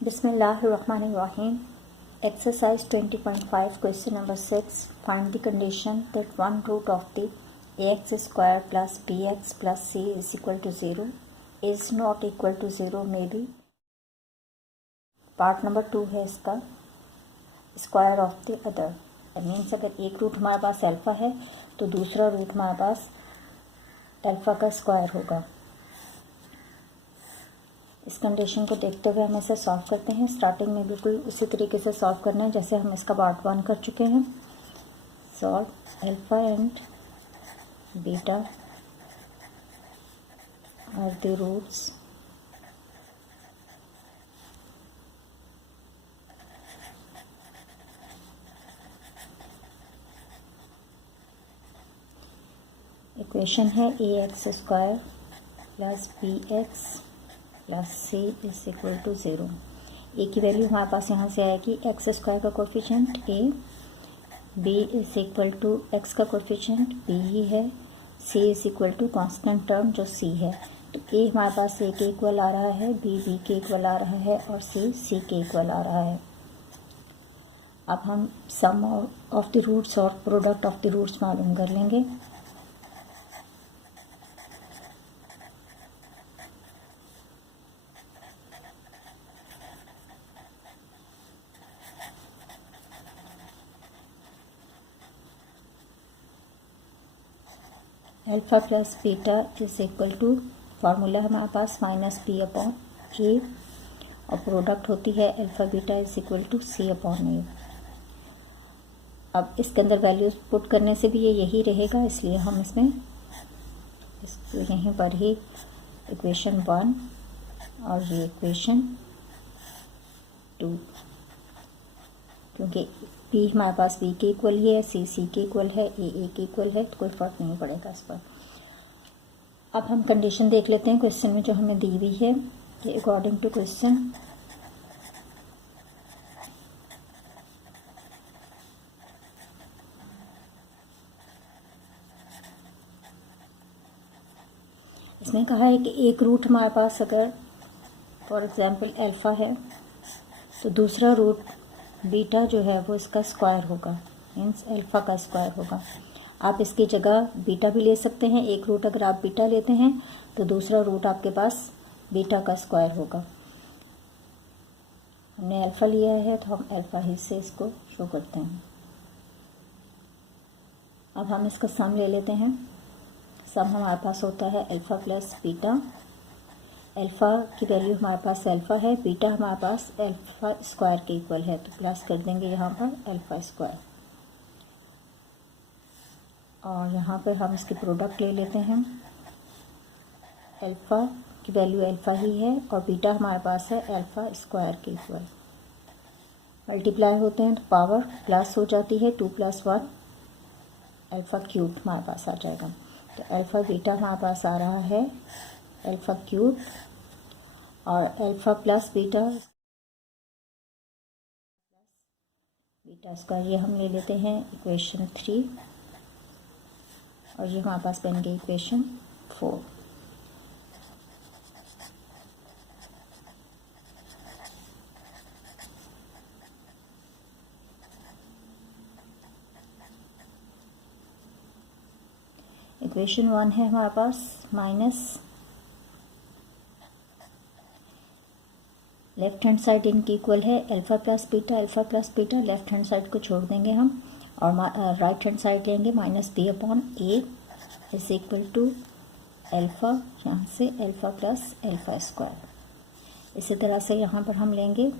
Bismillahirrahmanirrahim. Exercise 20.5, question number 6. Find the condition that one root of the ax square plus bx plus c is equal to 0 is not equal to 0 may be. Part number 2 है इसका, square of the other. Means अगर एक root हमारे पास alpha है तो दूसरा root हमारे पास alpha का स्क्वायर होगा। इस कंडीशन को देखते हुए हम इसे सॉल्व करते हैं। स्टार्टिंग में बिल्कुल उसी तरीके से सॉल्व करना है जैसे हम इसका पार्ट 1 कर चुके हैं। Solve alpha and beta are the roots equation है A X square plus B X plus C is equal to 0। A की वैल्यू हमारे पास यहाँ से आएगी एक्स स्क्वायर का coefficient A, B is equal to X का कोफिशिएंट बी ही है, C is equal to constant term जो सी है। तो ए हमारे पास ए के इक्वल आ रहा है, बी के इक्वल आ रहा है और सी के इक्वल आ रहा है। अब हम सम ऑफ द रूट्स और प्रोडक्ट ऑफ द रूट्स मालूम कर लेंगे। Alpha plus beta is equal to, formula हमारे पास माइनस बी अपॉन ए और प्रोडक्ट होती है alpha beta is equal to C upon A. अब इसके अंदर वैल्यूज पुट करने से भी ये यही रहेगा, इसलिए हम इसमें यहीं पर ही इक्वेशन 1 और ये इक्वेशन 2, क्योंकि बी हमारे पास बी के इक्वल ही है, सी के इक्वल है, ए के इक्वल है, तो कोई फ़र्क नहीं पड़ेगा इस पर। अब हम कंडीशन देख लेते हैं क्वेश्चन में जो हमें दी हुई है। अकॉर्डिंग टू क्वेश्चन इसमें कहा है कि एक रूट हमारे पास अगर फॉर एग्जांपल अल्फ़ा है तो दूसरा रूट बीटा जो है वो इसका स्क्वायर होगा, मीन्स अल्फ़ा का स्क्वायर होगा। आप इसकी जगह बीटा भी ले सकते हैं। एक रूट अगर आप बीटा लेते हैं तो दूसरा रूट आपके पास बीटा का स्क्वायर होगा। हमने अल्फ़ा लिया है तो हम अल्फ़ा ही से इसको शो करते हैं। अब हम इसका सम ले लेते हैं। सम हमारे पास होता है अल्फ़ा प्लस बीटा। अल्फ़ा की वैल्यू हमारे पास अल्फ़ा है, बीटा हमारे पास अल्फ़ा स्क्वायर के इक्वल है, तो प्लस कर देंगे यहाँ पर अल्फ़ा स्क्वायर। और यहाँ पर हम इसकी प्रोडक्ट ले लेते हैं। अल्फ़ा की वैल्यू अल्फ़ा ही है और बीटा हमारे पास है अल्फ़ा स्क्वायर के इक्वल। मल्टीप्लाई होते हैं तो पावर प्लस हो जाती है, 2 + 1 अल्फ़ा क्यूब हमारे पास आ जाएगा। तो अल्फ़ा बीटा हमारे पास आ रहा है अल्फ़ा क्यूब और अल्फ़ा प्लस बीटा स्क्वायर, ये हम ले लेते हैं इक्वेशन 3 और ये हमारे पास बन गई इक्वेशन 4। इक्वेशन 1 है हमारे पास माइनस लेफ्ट हैंड साइड इनकी इक्वल है alpha plus beta left hand side को छोड़ देंगे हम और राइट हैंड साइड लेंगे minus B upon A is equal to alpha, यहाँ से अल्फ़ा प्लस अल्फ़ा स्क्वायर। इसी तरह से यहाँ पर हम लेंगे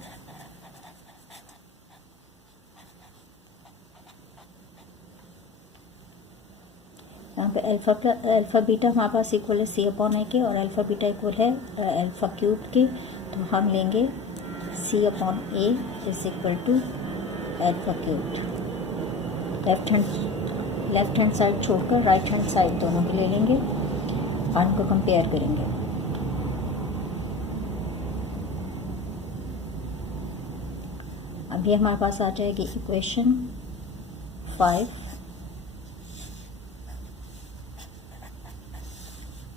यहाँ पे अल्फ़ा बीटा हमारे पास इक्वल है सी अपॉन ए के और अल्फ़ा बीटा इक्वल है अल्फ़ा क्यूब के, तो हम लेंगे C upon A is equal to alpha cube. Left hand side छोड़कर राइट हैंड साइड दोनों को ले लेंगे और इनको कंपेयर करेंगे। अब ये हमारे पास आ जाएगी इक्वेशन 5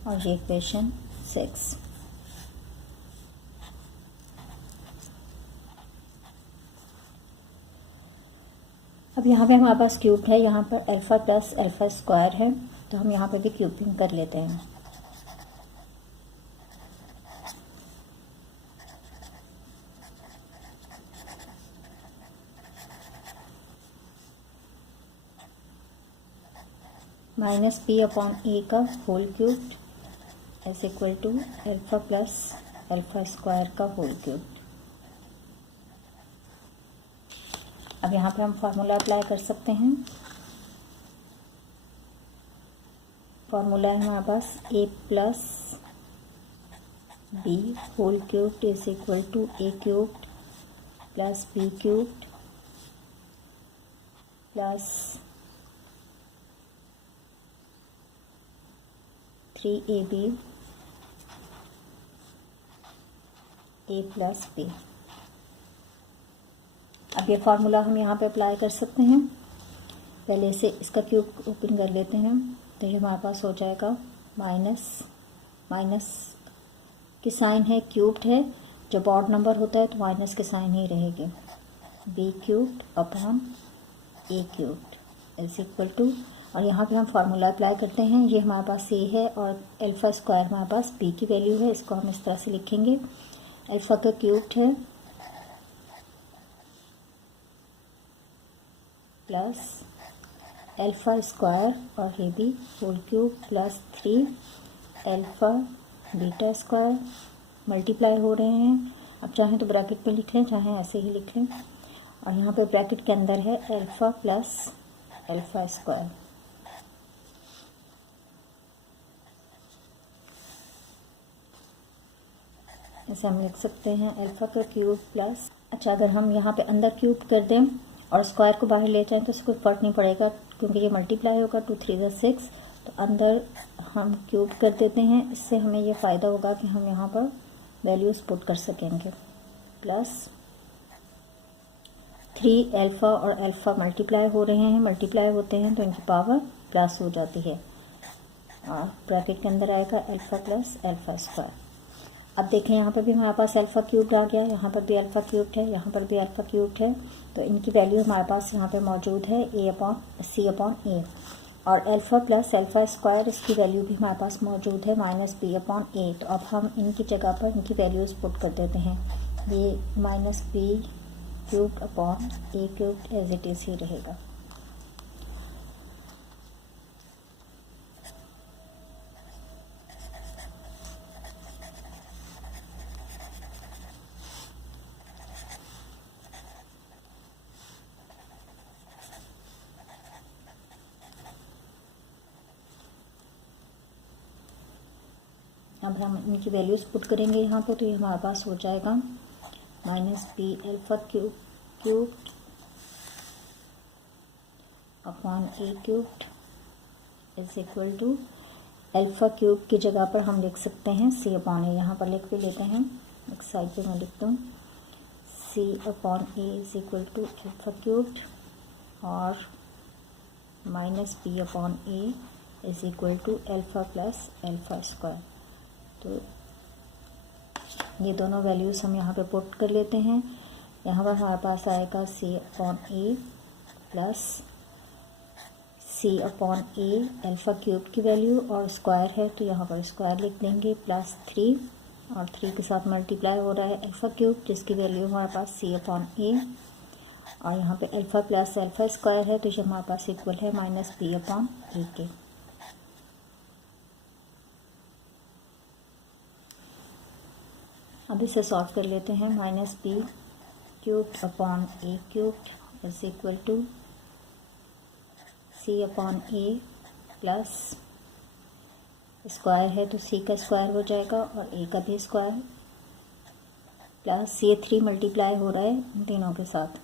और ये इक्वेशन 6। अब यहाँ पे हमारे पास क्यूब है, यहाँ पर अल्फ़ा प्लस अल्फ़ा स्क्वायर है, तो हम यहाँ पे भी क्यूबिंग कर लेते हैं। माइनस पी अपॉन ए का whole cube is equal to alpha plus alpha square का होल क्यूब। अब यहाँ पे हम फार्मूला अप्लाई कर सकते हैं। फार्मूला है हमारे पास A plus B whole cube is equal to A cube plus B cube plus 3ab A plus B. अब ये फार्मूला हम यहाँ पे अप्लाई कर सकते हैं। पहले से इसका क्यूब ओपन कर लेते हैं, तो ये हमारे पास हो जाएगा माइनस की साइन है, क्यूब्ड है, जब ऑड नंबर होता है तो माइनस की साइन ही रहेगी। B cubed upon A cubed is equal to, और यहाँ पे हम फार्मूला अप्लाई करते हैं। ये हमारे पास ए है और अल्फ़ा स्क्वायर हमारे पास बी की वैल्यू है, इसको हम इस तरह से लिखेंगे। अल्फ़ा का क्यूब्ड है प्लस अल्फ़ा स्क्वायर और ये भी whole cube plus 3 alpha beta square multiply हो रहे हैं। अब चाहें तो ब्रैकेट में लिख लें, चाहें ऐसे ही लिख लें। और यहाँ पे ब्रैकेट के अंदर है अल्फ़ा प्लस अल्फ़ा स्क्वायर। ऐसे हम लिख सकते हैं अल्फ़ा का क्यूब प्लस, अच्छा अगर हम यहाँ पे अंदर क्यूब कर दें और स्क्वायर को बाहर ले जाएं तो इसको फ़र्क नहीं पड़ेगा, क्योंकि ये मल्टीप्लाई होगा। 2 3 6, तो अंदर हम क्यूब कर देते हैं। इससे हमें ये फ़ायदा होगा कि हम यहाँ पर वैल्यूज़ पुट कर सकेंगे। प्लस 3 अल्फ़ा और अल्फ़ा मल्टीप्लाई हो रहे हैं, मल्टीप्लाई होते हैं तो इनकी पावर प्लस हो जाती है, और ब्रैकेट के अंदर आएगा अल्फ़ा प्लस अल्फ़ा स्क्वायर। अब देखें यहाँ पर भी हमारे पास अल्फ़ा क्यूब्ड आ गया, यहाँ पर भी अल्फ़ा क्यूब्ड है, यहाँ पर भी अल्फ़ा क्यूब्ड है, तो इनकी वैल्यू हमारे पास यहाँ पे मौजूद है सी अपॉन ए। और अल्फ़ा प्लस अल्फ़ा स्क्वायर, इसकी वैल्यू भी हमारे पास मौजूद है माइनस बी अपॉन ए। तो अब हम इनकी जगह पर इनकी वैल्यूज़ पुट कर देते हैं। ये minus B cubed upon A cubed as it is ही रहेगा। अब हम इनकी वैल्यूज़ पुट करेंगे यहाँ पर, तो ये हमारे पास हो जाएगा minus B alpha cube upon A cubed is equal to alpha cube की जगह पर हम लिख सकते हैं सी अपॉन ए। यहाँ पर लिख भी लेते हैं, एक साइड पे मैं लिखता हूँ C upon A is equal to alpha cubed और minus B upon A is equal to alpha plus alpha square. तो ये दोनों वैल्यूज़ हम यहाँ पे पुट कर लेते हैं। यहाँ पर हमारे पास आएगा सी upon A plus C upon A alpha cube की वैल्यू, और स्क्वायर है तो यहाँ पर स्क्वायर लिख देंगे, प्लस 3 और 3 के साथ मल्टीप्लाई हो रहा है अल्फ़ा क्यूब, जिसकी वैल्यू हमारे पास सी अपॉन ए, और यहाँ पे अल्फ़ा प्लस अल्फ़ा स्क्वायर है तो ये हमारे पास इक्वल है माइनस बी अपॉन ए के। अब इसे सॉल्व कर लेते हैं। Minus B cubed upon A cubed is equal to C upon A plus square है तो सी का स्क्वायर हो जाएगा और ए का भी स्क्वायर, प्लस ये 3 मल्टीप्लाई हो रहा है इन तीनों के साथ,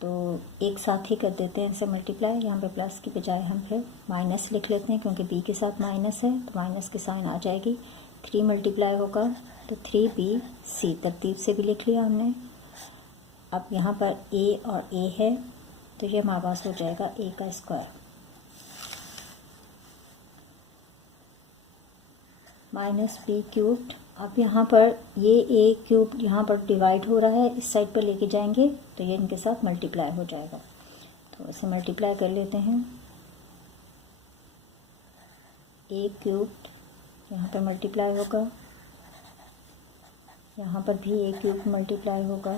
तो एक साथ ही कर देते हैं इसे मल्टीप्लाई। यहाँ पे प्लस की बजाय हम फिर माइनस लिख लेते हैं, क्योंकि बी के साथ माइनस है तो माइनस की साइन आ जाएगी। 3 मल्टीप्लाई होगा तो 3bc, तरतीब से भी लिख लिया हमने। अब यहाँ पर a और a है तो ये हमारे पास हो जाएगा a का स्क्वायर माइनस बी क्यूब्ड। अब यहाँ पर ये a क्यूब यहाँ पर डिवाइड हो रहा है, इस साइड पर लेके जाएंगे तो ये इनके साथ मल्टीप्लाई हो जाएगा। तो इसे मल्टीप्लाई कर लेते हैं। ए क्यूब्ड यहाँ पर मल्टीप्लाई होगा, यहाँ पर भी ए क्यूब मल्टीप्लाई होगा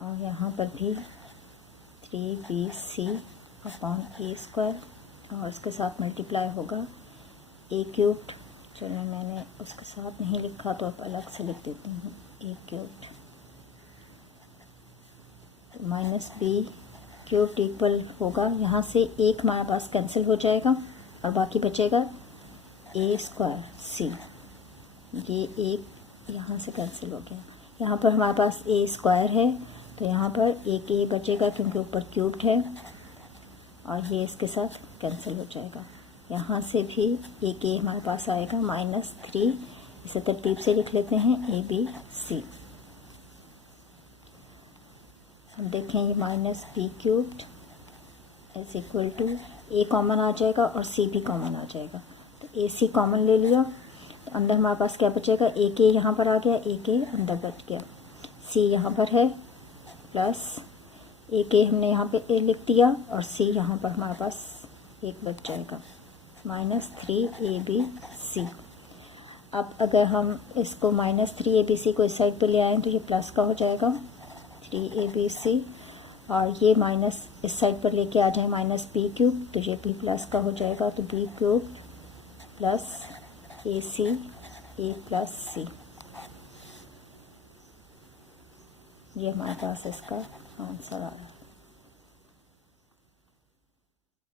और यहाँ पर भी 3bc अपॉन ए स्क्वायर और उसके साथ मल्टीप्लाई होगा ए क्यूब्ड। चलो मैंने उसके साथ नहीं लिखा तो अब अलग से लिख देती हूँ, A cubed minus B cubed equal होगा, यहाँ से एक हमारे पास कैंसिल हो जाएगा और बाकी बचेगा ए स्क्वायर सी। ये एक यहाँ से कैंसिल हो गया, यहाँ पर हमारे पास ए स्क्वायर है तो यहाँ पर एक ए बचेगा क्योंकि ऊपर क्यूब्ड है और ये इसके साथ कैंसिल हो जाएगा। यहाँ से भी एक ए हमारे पास आएगा -3, इसे तरतीब से लिख लेते हैं ए बी सी। हम देखें ये -b cubed is equal to A common आ जाएगा और सी भी कॉमन आ जाएगा, तो ए सी कॉमन ले लिया तो अंदर हमारे पास क्या बचेगा, एक ए यहाँ पर आ गया, एक ए अंदर बच गया, सी यहाँ पर है प्लस एक ए हमने यहाँ पे ए लिख दिया और सी यहाँ पर हमारे पास एक बच जाएगा -3abc। अब अगर हम इसको -3abc को इस साइड पे ले आएँ तो ये प्लस का हो जाएगा 3abc और ये माइनस इस साइड पर लेके आ जाए -b क्यूब तो ये भी प्लस का हो जाएगा, तो b cube plus ac a plus c, ये हमारे पास इसका आंसर आ रहा है।